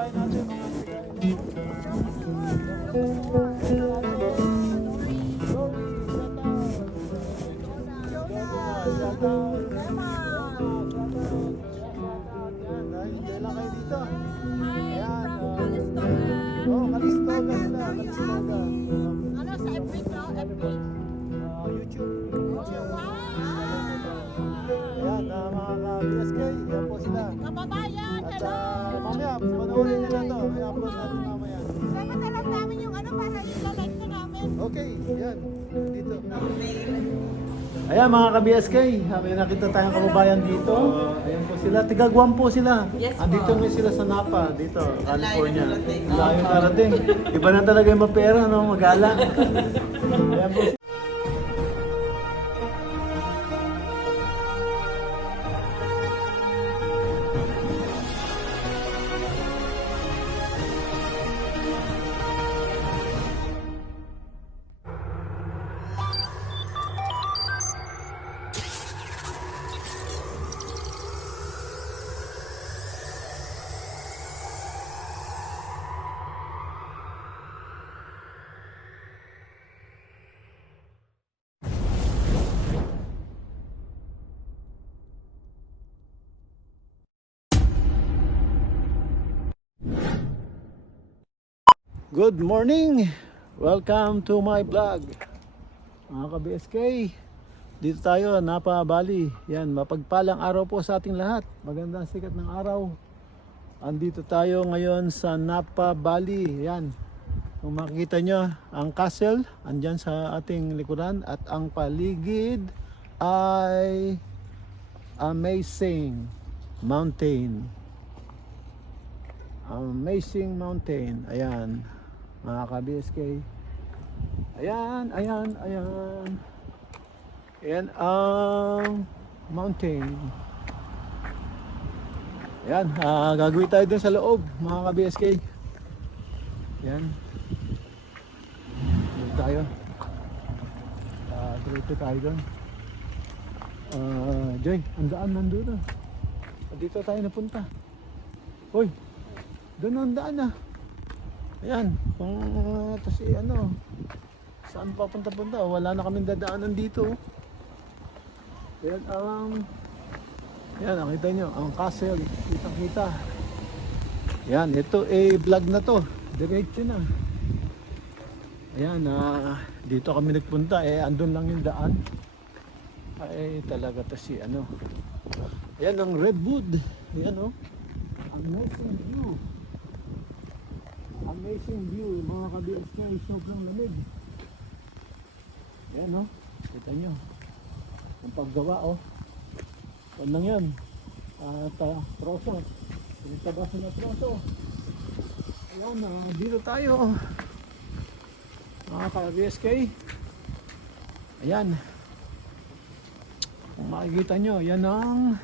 kapitbahay natin, mga tigain. Enjoy lang kayo dito. Ayan. Kalistoga sila. Kalistoga. Ano sa FB no? FB? YouTube. Wow! Ayan, mga ka-BSK. Yan po sila. Kababayan, At hello! mamaya, panoorin nila to. I-upload natin mamaya. Sama-salam namin yung ano para i-like ko namin. Okay, yan. Dito. Ayan mga ka-BSK, may nakita tayong kababayan dito. Ayan po sila, Tigagwam po sila. Yes po. Andito ngayon sila sa Napa, dito, California. narating. Layo narating. Iba na talaga yung mapera, no? Magala. Ayan po. Good morning! Welcome to my vlog. Mga ka-BSK, dito tayo, Napa Bali. Yan, mapagpalang araw po sa ating lahat. Magandang sikat ng araw. Andito tayo ngayon sa Napa Bali. Yan, kung makikita nyo, ang castle andyan sa ating likuran at ang paligid ay amazing mountain. Amazing mountain. Ayan, mga ka-BSK. Ayan. Ayan ang mountain. Ayan, gagawin tayo dun sa loob, mga ka-BSK. Ayan. Dito tayo. Dito tayo dun. Joy, ang daan nandun. Dito tayo napunta. Hoy, doon ang daan na. Ayan, kung kasi ano, saan papunta-punta? Wala na kaming dadaanan dito. Ayan ayan, nakita nyo, ang castle, kitang-kita. Ayan, ito vlog na to, diretso na. Ayan, dito kami nagpunta, andun lang yung daan. Talaga to si ano. Ayan ang redwood. Ayan oh. Amazing view. Amazing view, mga ka-BSK, sobrang lamig. Ayan oh, kita nyo ang paggawa oh. Saan lang yan? Troso, pinagtabasan na troso. Ayan, dito tayo mga ka-BSK. Ayan, kung makikita nyo, yan ang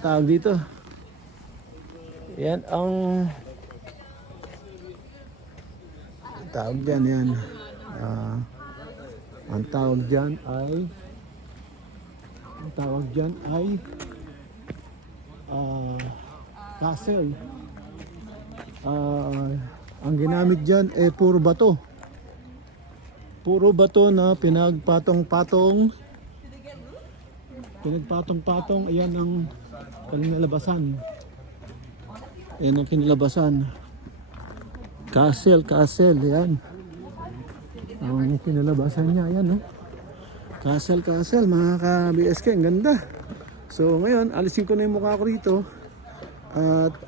tawag dito. Yan ang tawag dyan. Yan ang tawag dyan ay castle. Ang ginamit dyan puro bato na pinagpatong-patong. Ayan ang kinalabasan. Ayan ang kinalabasan. Castle, ayan. Ang kinalabasan niya, ayan no. Castle, mga ka-BSK, ang ganda. So ngayon, alisin ko na yung mukha ko rito. At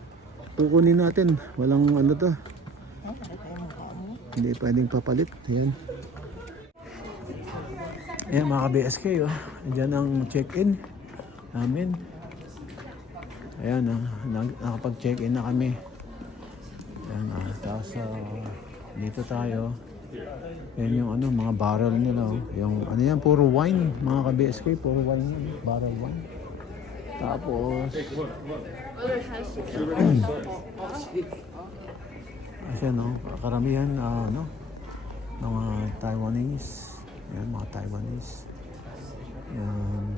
kukunin natin. Walang ano to. Hindi pwedeng papalit. Ayan. Ayan mga ka-BSK, oh. Diyan ang check-in namin. Ayan, nakapag-check-in na kami. Ayan, tapos dito tayo. Yan yung ano, mga barrel nila. Oh. Yung ano yan, puro wine, mga ka-BSK, puro wine yan, barrel wine. Tapos ayan, no, karamihan ano, mga Taiwanese. Yan, mga Taiwanese. Yan,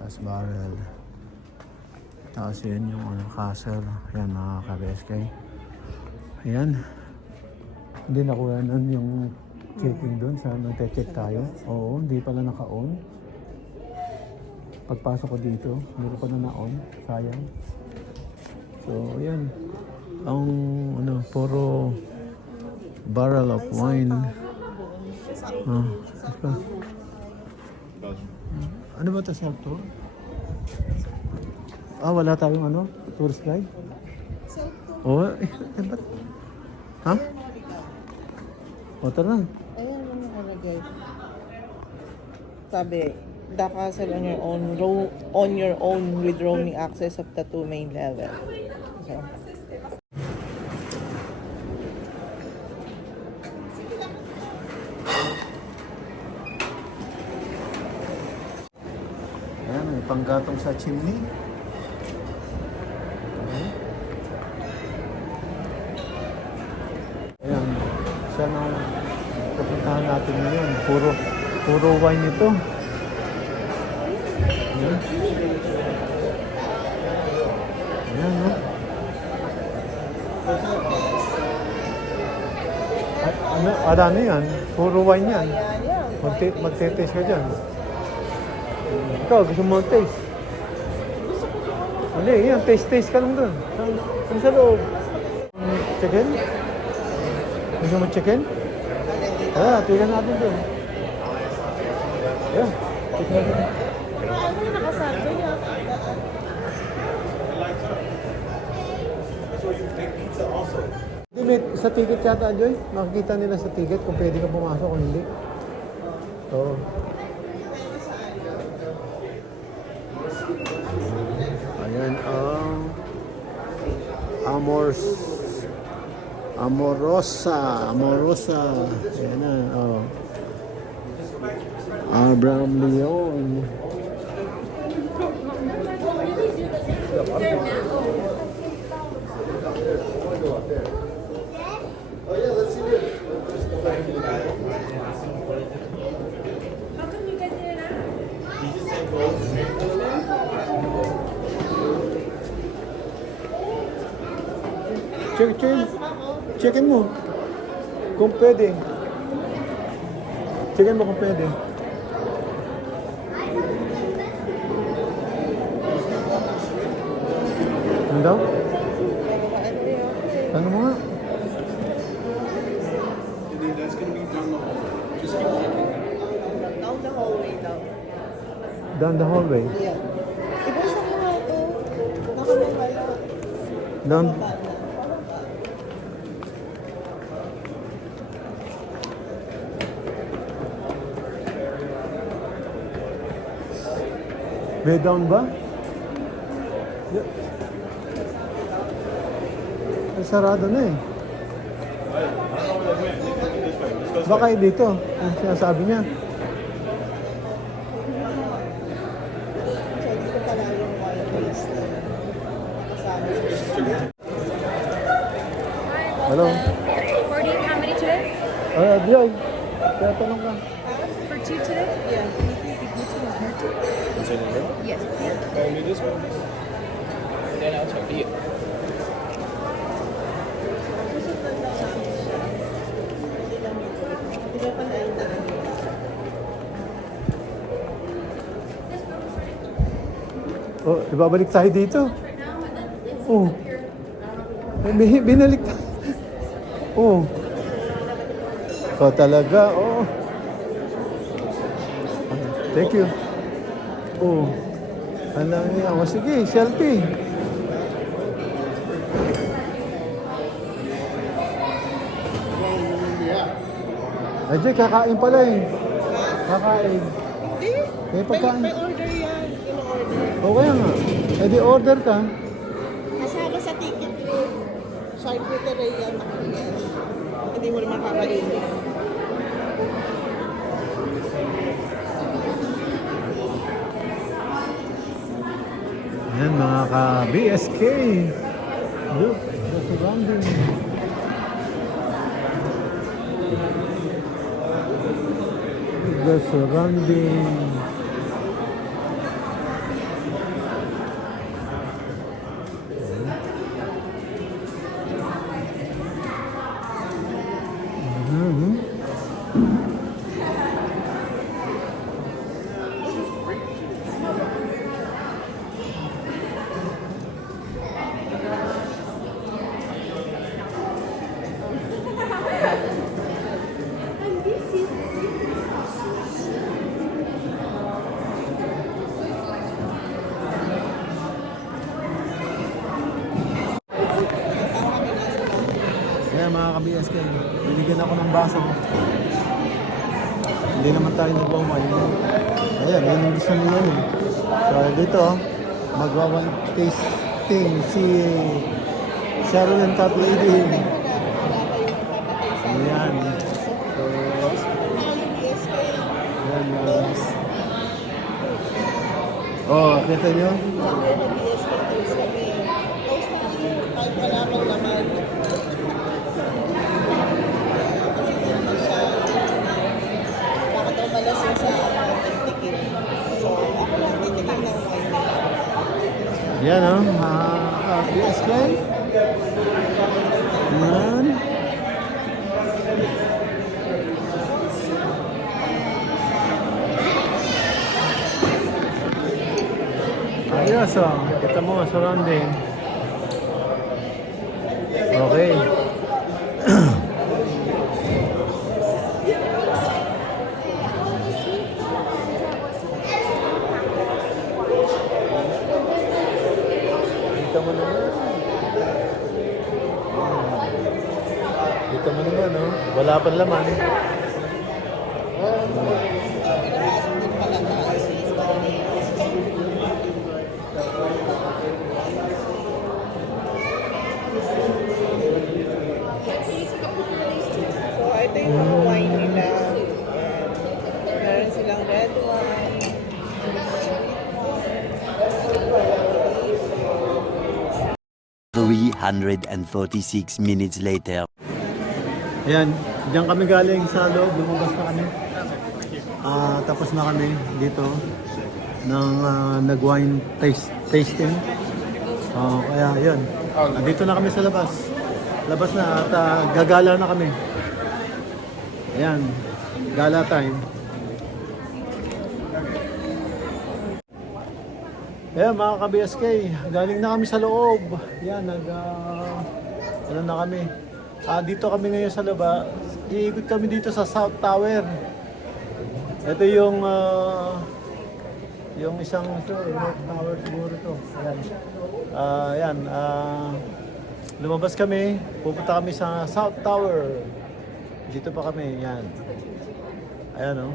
tapos barrel. Tapos yun yung castle. Ayan mga ka-BSK. Ayan. Hindi nakuha nun yung checking doon sa nagte-check tayo. Oo, hindi pala naka-on. Pagpasok ko dito, hindi ko pa na-on. Sayang. So, ayan. Ang puro barrel of wine. Ano ba ito, self tour? Wala tayong tourist guide? Oo, ba't? Ha? O, tara na. Ayan ang nakalagay. Sabi, the castle on your own with roaming access of the 2 main level. So, Ayan, may panggatong sa chimney. Ayan, siya nang pupuntahan natin ngayon. Puro wine ito. Ayan. Ayan, no? Ano yan? Puro wine yan. Magte-taste ka dyan. Ikaw, gusto mo mag-taste? Hindi, yan. Taste ka lang doon. Saan sa loob? Chicken? Gusto mo chicken? Tignan natin doon. Ayan, tignan natin. Ano yung nakasabi niya? Sa ticket yata, Joy. Makikita nila sa ticket kung pwede ka pumasok o hindi. Oo. Ayan, Amorosa. Ayan na, Abraham Leon. Checkin mo. Kung pwede. Checkin mo kung pwede. Ano daw? Ano mo nga? down the hallway daw. Down the hallway. Yeah. Ibuksan mo nga ito. Nakamawala. Down. May down ba? Yeah. Sarado na eh. Baka dito, ang sinasabi niya. So, dito pala yung wine tasting. Kasama siya. Hello? Ordering how many today? Diyoy. Kaya tanong ka. For 2 today? Yeah. Yes. Only this one. And then I'll talk to you. Diba pala yung Ibabalik tayo dito. Binalik tayo. Talaga, Thank you. Alam niya. Sige, selfie. Ajay, kakain pala eh. Kakain. Hindi. May pagkain. May order yan. In-order. O kaya nga. Di order ka. Kasama sa ticket eh. Charcuterie yan. Hindi mo naman kakainin. Ayan mga ka-BSK. Look, the surrounding. The surrounding. Ayan mga ka-BSK, binigyan ako ng baso. Hindi naman tayo nagwaway. Ayan, yun ang gusto niya eh. So dito, magwawan tasting si Sherilyn Cat Lady. Ayan. So, ayan. Oh, kita nyo? Kahit wala mang laman. Bakit ako malasing sa tikim? So, ako lang titikim ng wine nila. Yan o, BSK. Yan. Ayos o, kita mo surrounding. Okay. Kita mo naman. Kita mo naman, no? Wala pang laman. So, ito yung mga wine nila. Meron silang red wine. 346 minutes later. Ayan, diyan kami galing sa loob, lumabas na kami. Tapos na kami dito ng nag-wine tasting. Kaya yun, dito na kami sa labas. Labas na at gagala na kami. Ayan, gala time. Ayan mga ka-BSK, galing na kami sa loob. Ayan, ano na kami. Dito kami ngayon sa laba. Iikot kami dito sa South Tower. Ito yung isang ito, North Tower siguro to. Ayan. Lumabas kami, pupunta kami sa South Tower. Dito pa kami, yan. Ayan o.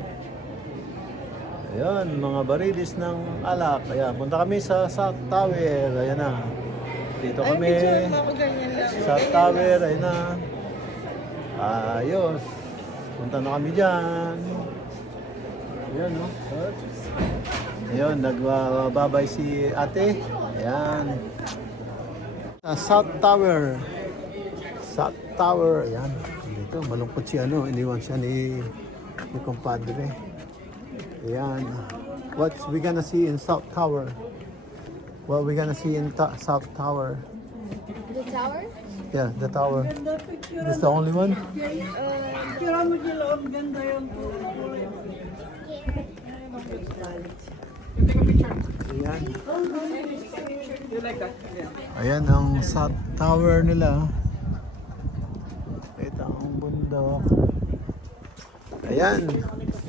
Ayan, mga barilis ng alak. Ayan, punta kami sa South Tower. Ayan na. Dito kami. Ako ganyan lang. South Tower, ayun na. Ayos. Punta na kami dyan. Ayan, no? Ayun, nagbabay si ate. Ayan. South Tower. South Tower. Ayan. Dito, malungkot si ano. Iniwan siya ni compadre. Ayan. What we gonna see in South Tower? What we gonna see in South Tower? The tower? Yeah, the tower. This the only one? Ayan. Ayan ang South Tower nila. Ito ang bundok. Ayan.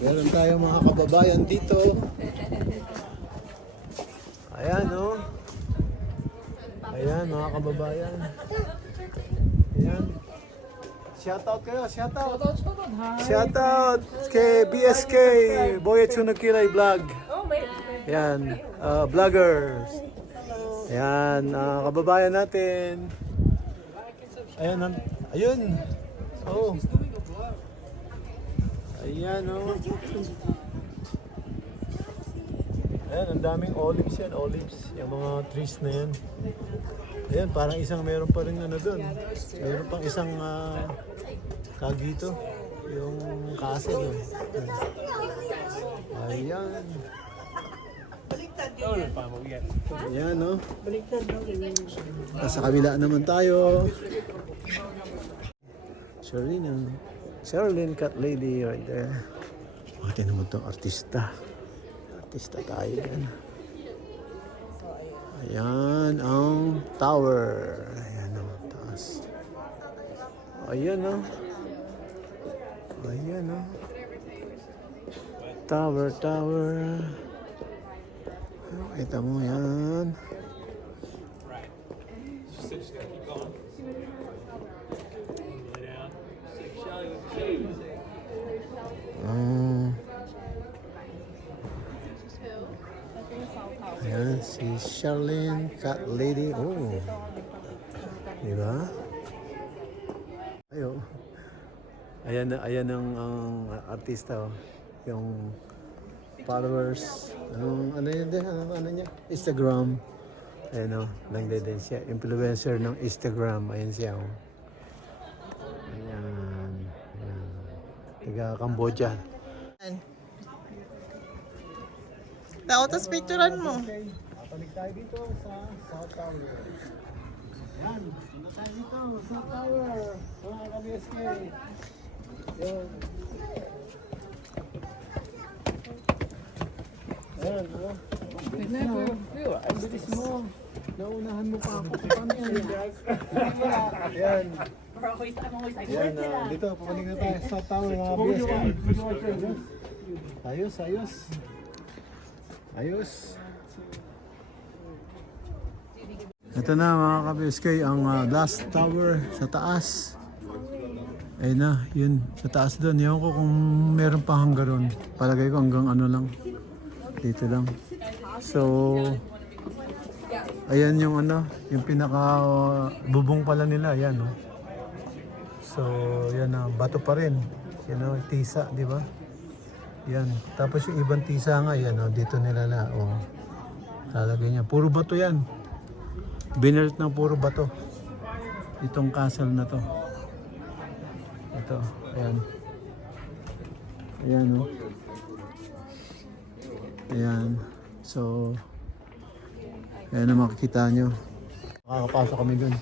Meron tayo mga kababayan dito. Ayan, oh. Ayan, mga kababayan. Ayan. Shoutout kayo, shoutout. Shoutout kay BSK, Boy Tsunukilay Vlog. Ayan, vloggers. Ayan, kababayan natin. Ayan, ayun. Oh. Ayan, oh. Ayan, ang daming olives yan, olives. Yung mga trees na yan. Ayan, parang meron pa rin ano doon. Meron pang isang tag dito. Yung kase doon. Ayan. Ayan, no? Sa kabila naman tayo. Sherilyn Cat Lady right there. Bakit naman itong artista? Artista tayo yan. Ayan ang tower. Ayan ang taas. Ayan o. Ayan o. Tower, tower. Kita mo yan. Ayan, si Charlene Cat Lady. Oh. Diba? Ayo. Ayan ang artista. Oh. Yung followers. Ano yun din? Ano niya? Instagram. Ayan o. Langga din siya. Influencer ng Instagram. Ayan siya. Oh. Ayan. Ayan. Taga Cambodia. Tapos picturean mo. Balik tayo dito sa South Tower. Yan, punta tayo dito, South Tower. Mga ka-BSK. Yan. Ayan, oh. Ang bilis mo. Naunahan mo pa ako. Paano yan? Ayan. Ayan, dito, pabalik na tayo sa South Tower, mga BSK. Ayos, ayos. Ayos. Ito na mga ka-BSK, ang last tower sa taas. Ayun na, yun, sa taas doon. Ewan ko kung meron pa hanggang doon. Palagay ko hanggang ano lang. Dito lang. So, ayan yung ano, yung pinaka bubong pala nila, ayan. Oh. So, yan na, bato pa rin. Yan o, tisa, di ba? Yan. Tapos yung ibang tisa nga, yan o, dito nila o. Lalagay niya. Puro bato yan. Binelt ng puro bato. Itong castle na to. Ito, ayan. Ayan o. Ayan. So, ayan na makikita nyo. Makakapasok kami dun.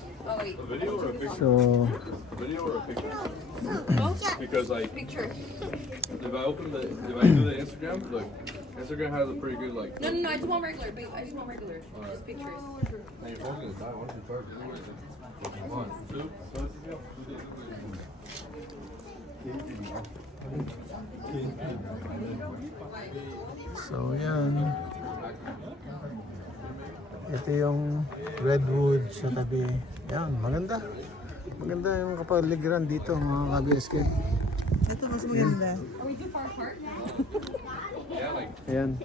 So, Video or a picture? Because like if I do the Instagram, like Instagram has a pretty good like. No, I just want regular. I just want regular. Just pictures. Now your phone's gonna die. Why don't you start doing it? 1, 2. so yan. Ito yung redwood sa tabi. Yan, maganda. Maganda yung kapaligiran dito mga ka-BSK. Ito mas maganda. Are we too far apart? Ayan.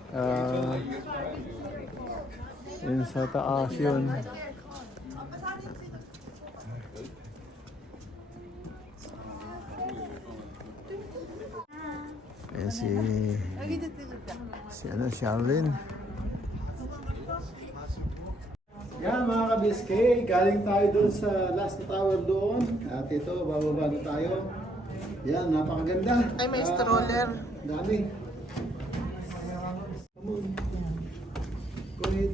Yun sa taas yun. Ayan si ano, Charlene. Yan mga ka-BSK, galing tayo doon sa last tower doon. At ito, bababa na tayo. Yan, napakaganda. Ay, may stroller. Dami. Come on. Go ahead.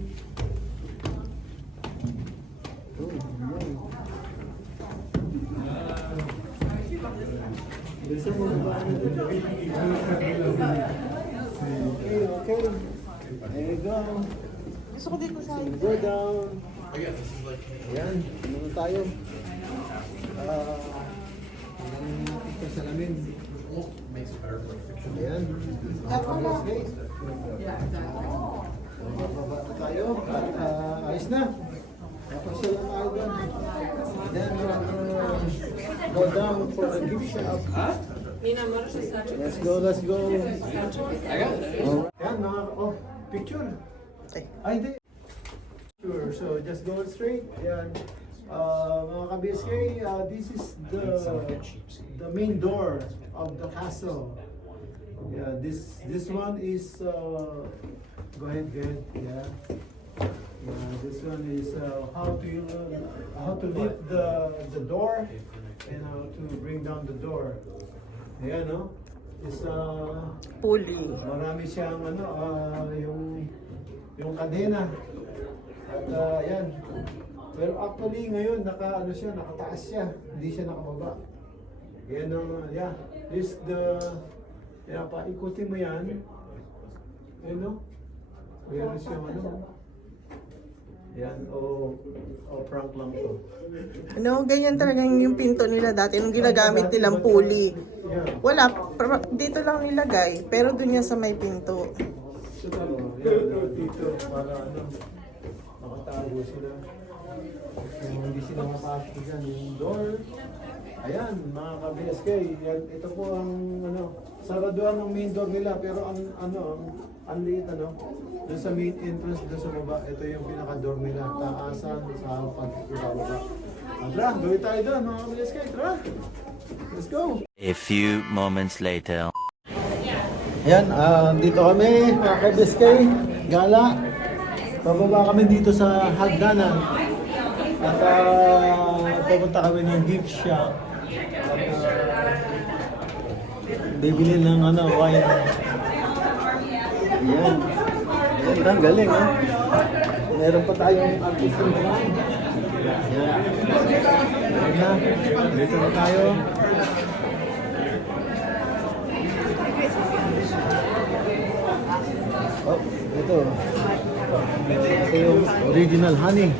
Oh, no. Bisa mo ba? Okay. There you go. Gusto ko dito sa Go down. Ayan, ano tayo? Ito sa lamin. Ayan. Bababa na tayo. Ayos na. Tapos sila tayo doon. Then, go down for a gift shop. Let's go, let's go. Ayan, picture. Ay, di. Sure, so just go straight. Ayan. Mga ka-BSK, this is the main door of the castle. Yeah, this one is go ahead. Yeah. Yeah, this one is how to lift the door and how to bring down the door. Ayan, no? Is pulley. marami siyang yung kadena. At yan. Pero actually ngayon nakataas siya, hindi siya nakababa. Yan ang this paikutin mo yan. Ayun no? Meron siyang yan, prank lang to. No, ganyan talaga yung pinto nila dati nung ginagamit nilang pulley. Wala, dito lang nilagay, pero dun yan sa may pinto. So, yan, dito para makatago sila. Kung hindi sila mapasok dyan, yung door. Ayan, mga ka-BSK, yan, ito po ang ano, saraduan ng main door nila, pero ang liit doon sa main entrance, doon sa baba, ito yung pinaka-door nila, taasan sa pag-ibababa. Tara, gawin tayo doon mga ka-BSK, tara! Let's go! A few moments later. Ayan, dito kami, mga ka-BSK, gala. Bababa kami dito sa hagdanan. At pupunta kami ng gift shop. Bibili ng wine. Ayan. Ayan, ang galing Meron pa tayong artisan na wine. Ayan. Ayan na. Dito na tayo. Oh, ito. Ito yung original honey.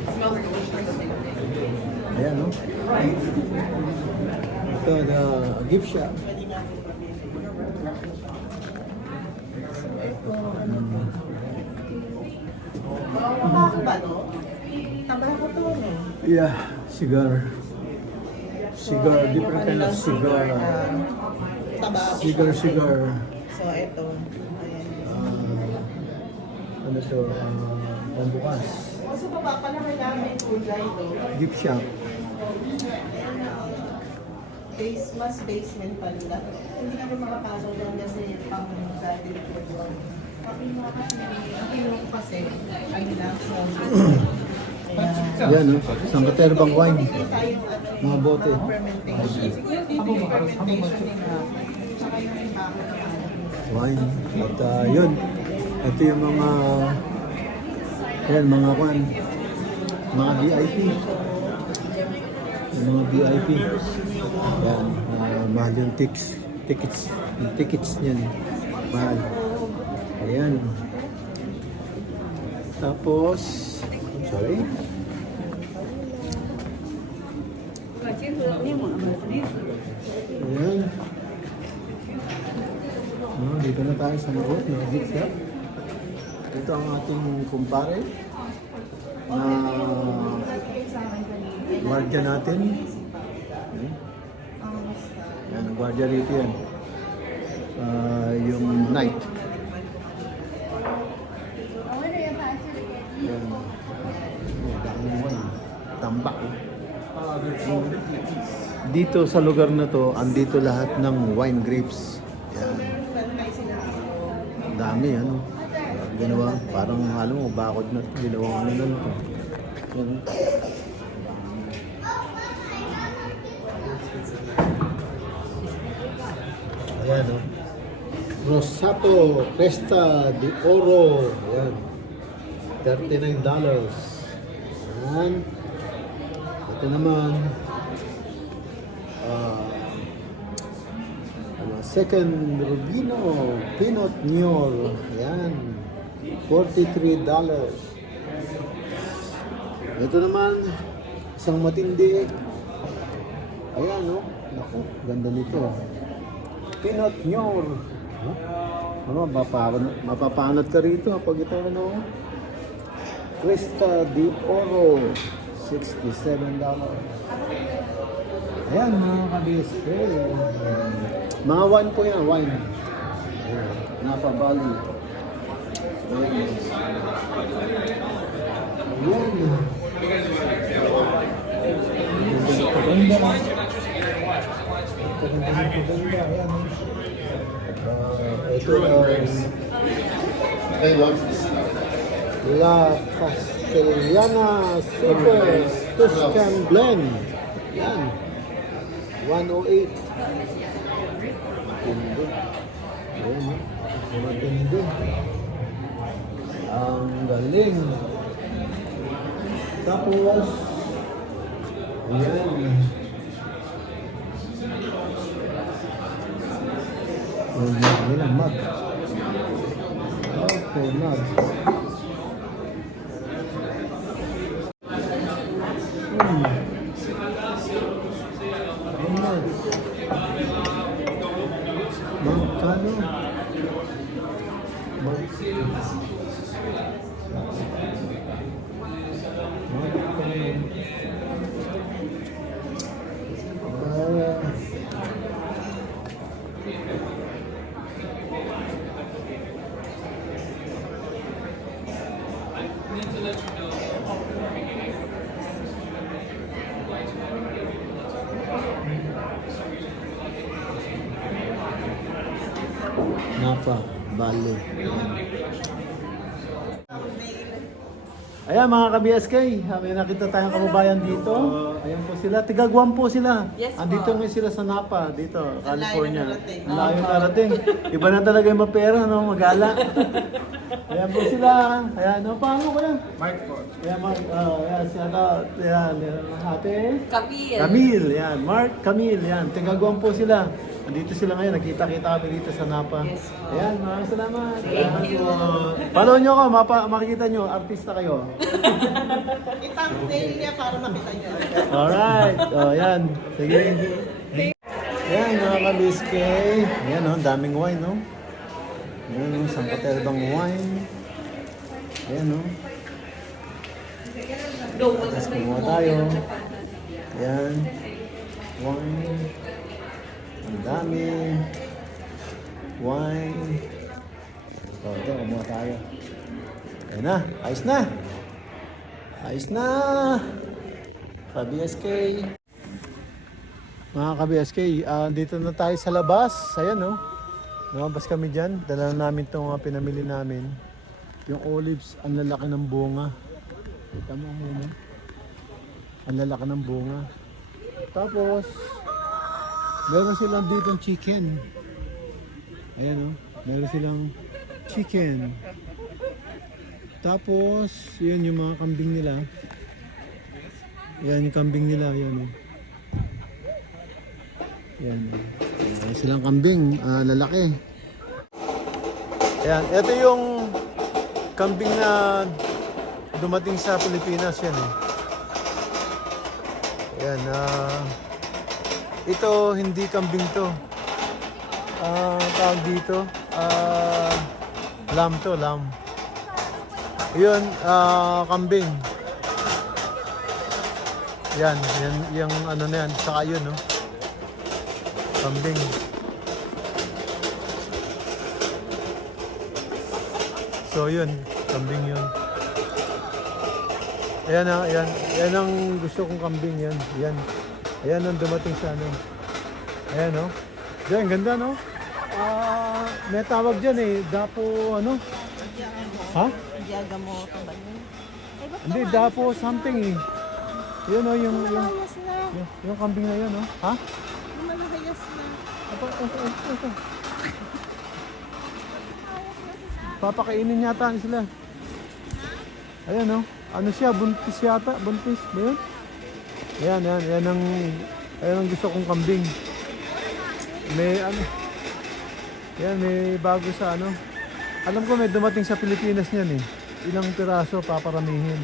Ayan, no? Ito, the gift shop. Tabako ba to? Tabako to, no? Yeah, cigar. Cigar, different kind of cigar. Tabako. Cigar. So, ito. Ayan. Ano to? Pambukas. Kasi baba pala kailangan may kulay to. Gift shop. Mas basement pa nila. Hindi kami makapasok doon kasi pang dahil po doon. Ang kasi, ano lang, so, Yan, no? Isang katerbang wine. Mga bote. fermentation. Yung fermentation nila. Tsaka yung imbako ng anak nila. Wine. At yun. Ito yung mga mga VIP. Yung mga VIP. Yan. Mahal yung tickets. Yung tickets niyan. Mahal. Ayan. Tapos, sorry. Ayan. Dito na tayo sa loob ng gift shop. Ito ang ating kumpare na guardia natin. Yan, guardia rito yan. Yung night. Yan. Dami mo yan. Tambak. Dito sa lugar na to, andito lahat ng wine grapes. Yan. Dami yan. Ginawa, parang alam mo, bakod na ito. Ginawa mo na ito. Yan. Ayan, no? Rosato Cresta de Oro. Ayan. $39. Ayan. Ito naman. Second Rubino Pinot Noir. Ayan. $43. Ito naman. Isang matindi. Ayan, no? Naku, ganda nito. Pinot Noir. Mapapanat ka rito pag ito, ano? Cresta de Oro. $67. Ayan, mga kabis. Mga wine po yan, wine. Ayan, Napa Valley. Ayan. Paganda. Ayan. Ito La Castellana Super Tuscan Blend. Yan. 108. Matindi. Ayan. Matindi. Ang galing. Tapos, ayan. Ayan ang mag. Okay, mag. Magkano? Magkano? Napa Valley. Ayan mga ka-BSK, may nakita tayong kababayan dito. Ayan po sila, Tigaguan po sila. Yes po. Andito ngayon sila sa Napa, dito, California. narating. Ang layo narating. Iba na talaga yung mapera, no? Magala. Ayan po sila. Ayan, no? Paano ko yan? Mark po. Ayan, Mark. Ayan, siya na. Ayan, ate. Camille. Camille, yan. Mark, Camille, yan. Tigaguan po sila. Andito sila ngayon, nakita-kita kami dito sa Napa. Yes. Ayan, maraming salamat. Thank you. Follow nyo ako, makikita nyo, artista kayo. I-thumbnail niya para makita niyo. Alright, yan. Sige. Ayan, mga ka-biskay. Ayan, oh, daming wine, no? Ayan, oh, San Caterbang wine. Ayan, no? Tapos kumuha tayo. Ayan. Wine. Ang dami. Wine. So, ito, kumuha tayo. Ayan na, ayos na. Ayos na. Ka-BSK. Mga ka-BSK, dito na tayo sa labas. Ayan, no? Lumabas kami dyan. Dala namin itong pinamili namin. Yung olives, ang lalaki ng bunga. Kita mo muna. Ang lalaki ng bunga. Tapos, meron silang dito chicken. Ayan, no? Meron silang chicken. Tapos, yun yung mga kambing nila. Yan yung kambing nila, yan. Yan. Yan silang kambing, lalaki. Yan, ito yung kambing na dumating sa Pilipinas yan eh. Yan, ito hindi kambing to. Tawag dito, lamb to, lamb. Yun, kambing. Yan, yung ano na yan, saka yun, no? Kambing. So yun, kambing yun. Ayan na, ayan. Ayan ang gusto kong kambing, yan. Ayan. Ayan ang dumating sa ano. Ayan, no? Diyan, ganda, no? May tawag dyan eh, dapo, ano? Ha? Diyaga mo ito ba yun? Hindi, dapo something eh. Yun o, yung kambing na yun o. Ha? Lumalahayas na. Ito. Papakainin yata sila. Ayan o. Ano siya? Buntis yata? Buntis ba yun? Ayan. Ayan ang gusto kong kambing. May ano. Ayan, may bago sa ano. Alam ko may dumating sa Pilipinas niyan eh. Ilang piraso paparamihin.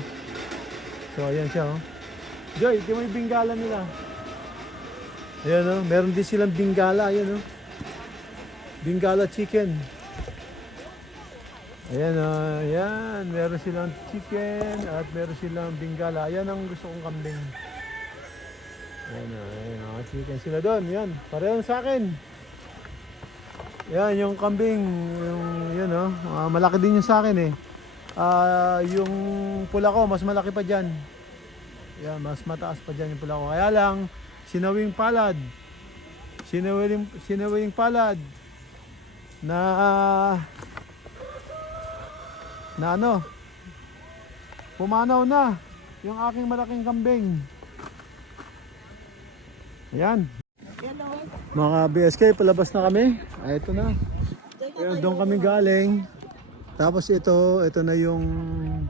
So ayan siya oh. Joy, di mo yung bingala nila. Ayan oh, meron din silang bingala, ayan oh. Bingala chicken. Ayan oh, ayan, meron silang chicken at meron silang bingala. Ayan ang gusto kong kambing. Ayan oh, ayan, chicken sila doon, ayan. Pareho sa akin. Yan, yung kambing, yung yun oh, malaki din yung sa akin eh. Yung pula ko, mas malaki pa dyan. Yan, mas mataas pa dyan yung pula ko. Kaya lang, sinawing palad. Sinawing palad. Na ano, pumanaw na yung aking malaking kambing. Ayan. Mga BSK, palabas na kami. Ay, ito na. Ayan, doon kami galing. Tapos ito na yung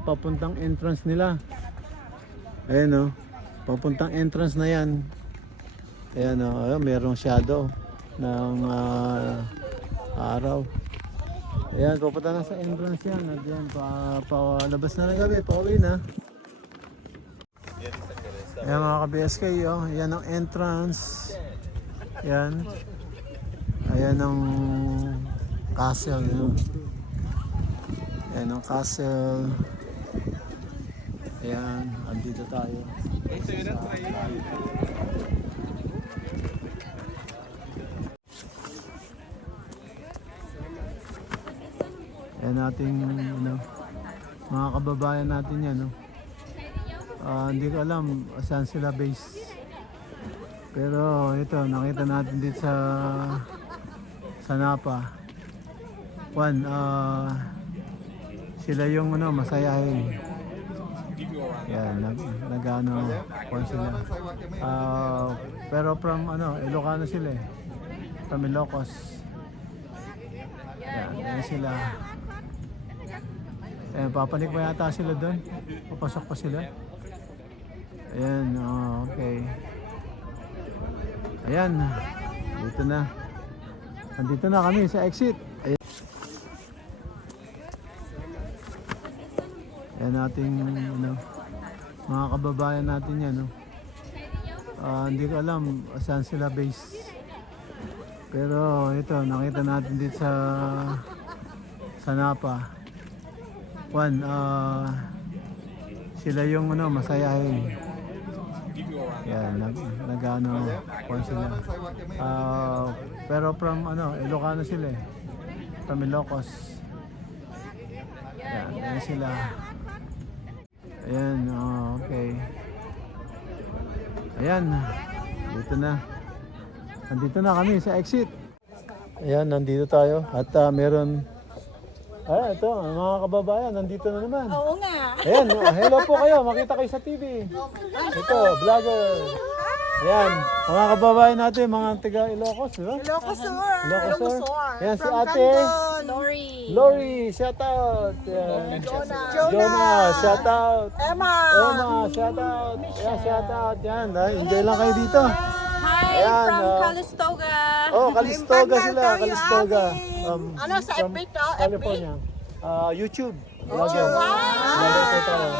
papuntang entrance nila. Ayan o. Papuntang entrance na yan. Ayan o. Merong shadow ng araw. Ayan, papunta na sa entrance yan. At yan, palabas na ng gabi. Pauwi na. Ayan mga ka-BSK. Oh. Yan ang entrance. Yan. Ayan ang castle. Yun. Ayan ang castle. Ayan, andito tayo. Ayan nating ano, mga kababayan natin yan. No? Hindi ko alam saan sila base. Pero ito, nakita natin dito sa Napa. Juan, sila yung ano, masayahin. Yan, nag-ano, Juan sila. Pero from ano, Ilocano sila eh. From Ilocos. Yan sila. Ayan, papanik pa yata sila doon. Papasok pa sila. Ayan, okay. Ayan, dito na. Nandito na kami sa exit. Ayan. Ayan ating ano, mga kababayan natin yan. No? Hindi ko alam saan sila base. Pero ito, nakita natin dito sa Napa. Juan, sila yung ano, masayahin. Yan, nag-ano, Juan sila. Pero from ano, Ilocano sila eh. From Ilocos. Yan sila. Ayan, okay. Ayan, dito na. Nandito na kami sa exit. Ayan, nandito tayo. At meron... ito, mga kababayan, nandito na naman. Oo nga. Ayan, hello po kayo. Makita kayo sa TV. Ito, vlogger. Ayan, mga kababayan natin, mga taga Ilocos, di ba? Ilocos Sur. Ilocos Sur. Ayan, si From ate. Candon. Lori. Lori, shout out. Ayan. Jonah, shout out. Emma. Shout out. Ayan, shout out. Yan, enjoy lang kayo dito. Hi, Ayan, from Calistoga. Calistoga sila, Calistoga. Ano, sa from FB to? California. YouTube. Vlogger. Vlogger po tayo.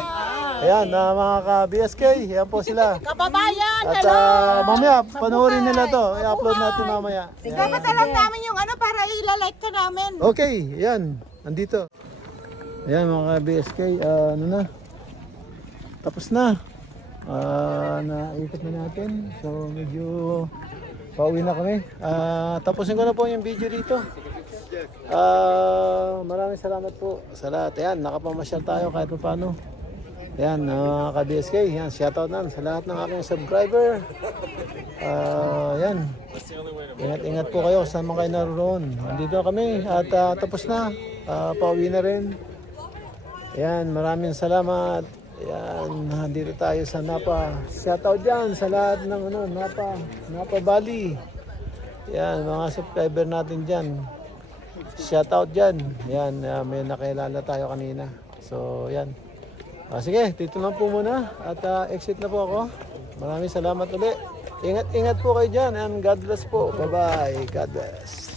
Ayan, mga ka-BSK, yan po sila. Kababayan, At hello. mamaya, panoorin nila to. I-upload natin mamaya. Dapat alam namin yung ano para ilalike ka namin. Okay, yan. Nandito. Ayan mga ka-BSK, ano na. Tapos na. Naikot na natin. So medyo pauwi na kami. Tapusin ko na po yung video dito. Maraming salamat po sa lahat. Ayan, nakapamasyal tayo kahit pa paano. Ayan, mga ka-BSK, yan, shoutout na sa lahat ng aking subscriber. Yan, ingat-ingat po kayo saan man kayo naroon. Nandito kami at tapos na, pauwi na rin. Ayan, maraming salamat. Ayan, nandito tayo sa Napa. Shoutout dyan sa lahat ng ano, Napa Valley. Ayan, mga subscriber natin dyan. Shoutout dyan. Ayan, may nakilala tayo kanina. So, yan. Sige, dito lang po muna at exit na po ako. Maraming salamat ulit. Ingat-ingat po kayo dyan and God bless po. Bye-bye. God bless.